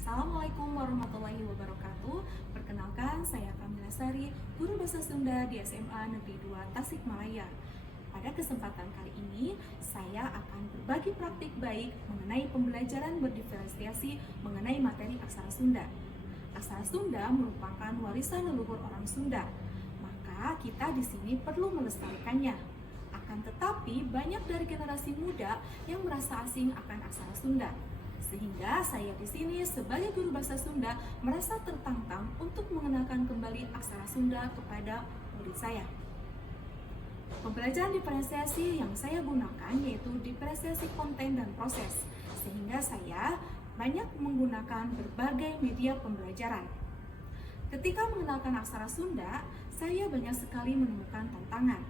Assalamualaikum warahmatullahi wabarakatuh. Perkenalkan, saya Kamila Sari, guru bahasa Sunda di SMA Negeri 2 Tasikmalaya. Pada kesempatan kali ini, saya akan berbagi praktik baik mengenai pembelajaran berdiferensiasi mengenai materi aksara Sunda. Aksara Sunda merupakan warisan leluhur orang Sunda, maka kita di sini perlu melestarikannya. Akan tetapi, banyak dari generasi muda yang merasa asing akan aksara Sunda. Sehingga saya di sini sebagai guru bahasa Sunda merasa tertantang untuk mengenalkan kembali aksara Sunda kepada murid saya. Pembelajaran diferensiasi yang saya gunakan yaitu diferensiasi konten dan proses, sehingga saya banyak menggunakan berbagai media pembelajaran. Ketika mengenalkan aksara Sunda, saya banyak sekali menemukan tantangan.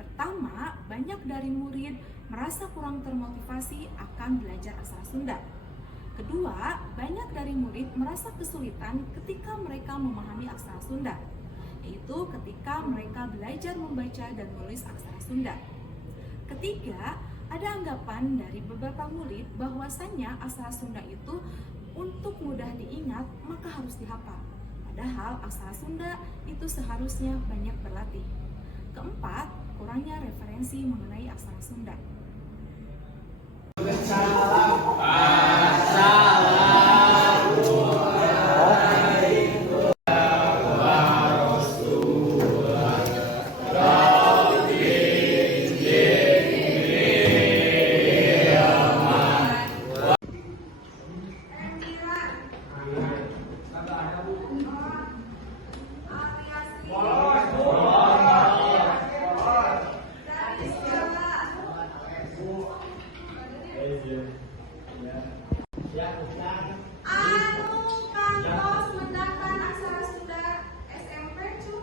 Pertama, banyak dari murid merasa kurang termotivasi akan belajar aksara Sunda. Kedua, banyak dari murid merasa kesulitan ketika mereka memahami aksara Sunda, yaitu ketika mereka belajar membaca dan menulis aksara Sunda. Ketiga, ada anggapan dari beberapa murid bahwasannya aksara Sunda itu untuk mudah diingat maka harus dihafal. Padahal aksara Sunda itu seharusnya banyak berlatih. Keempat, kurangnya referensi mengenai aksara Sunda. Kantos mendakan aksara Sunda SMP cu.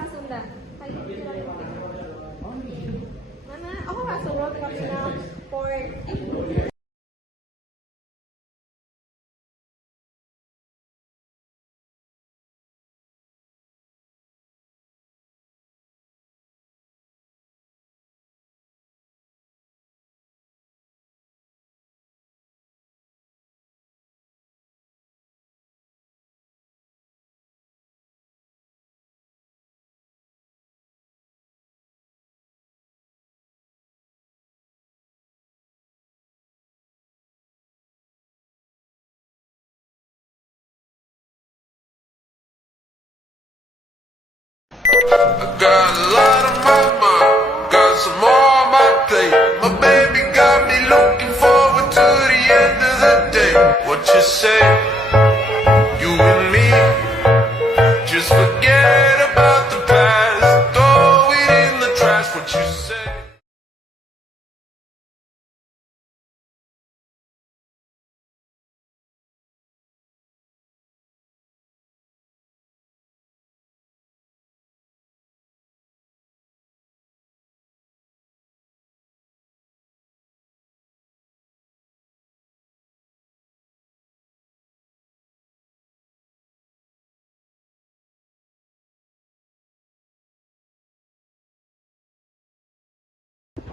aksara Sunda. Ayo kita lihat. Mana? Aku langsung load ke final port. I got a lot on my mind, got some more on my plate. My baby got me looking forward to the end of the day. What you say? You and me, just forget about the past, throw it in the trash. What you say?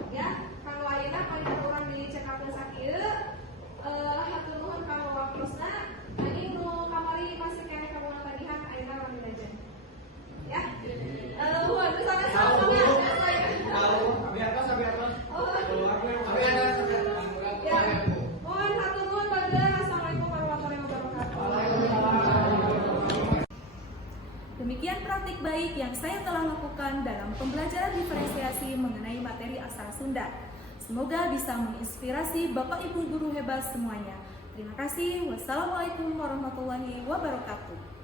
Ya, kalau ayeuna melihat orang di cekakeun sakieu, hatur nuhun ka waktuna. Tadi nu kamari masih kene kamu tagihan ayeuna rami jajan. Ya. Nuhun terus ada sama ya. Ya. Mohon hatur nuhun pada Assalamualaikum warahmatullahi wabarakatuh. Demikian praktik baik yang saya telah lakukan dalam pembelajaran diferensiasi mengenai materi aksara Sunda. Semoga bisa menginspirasi Bapak Ibu guru hebat semuanya. Terima kasih. Wassalamualaikum warahmatullahi wabarakatuh.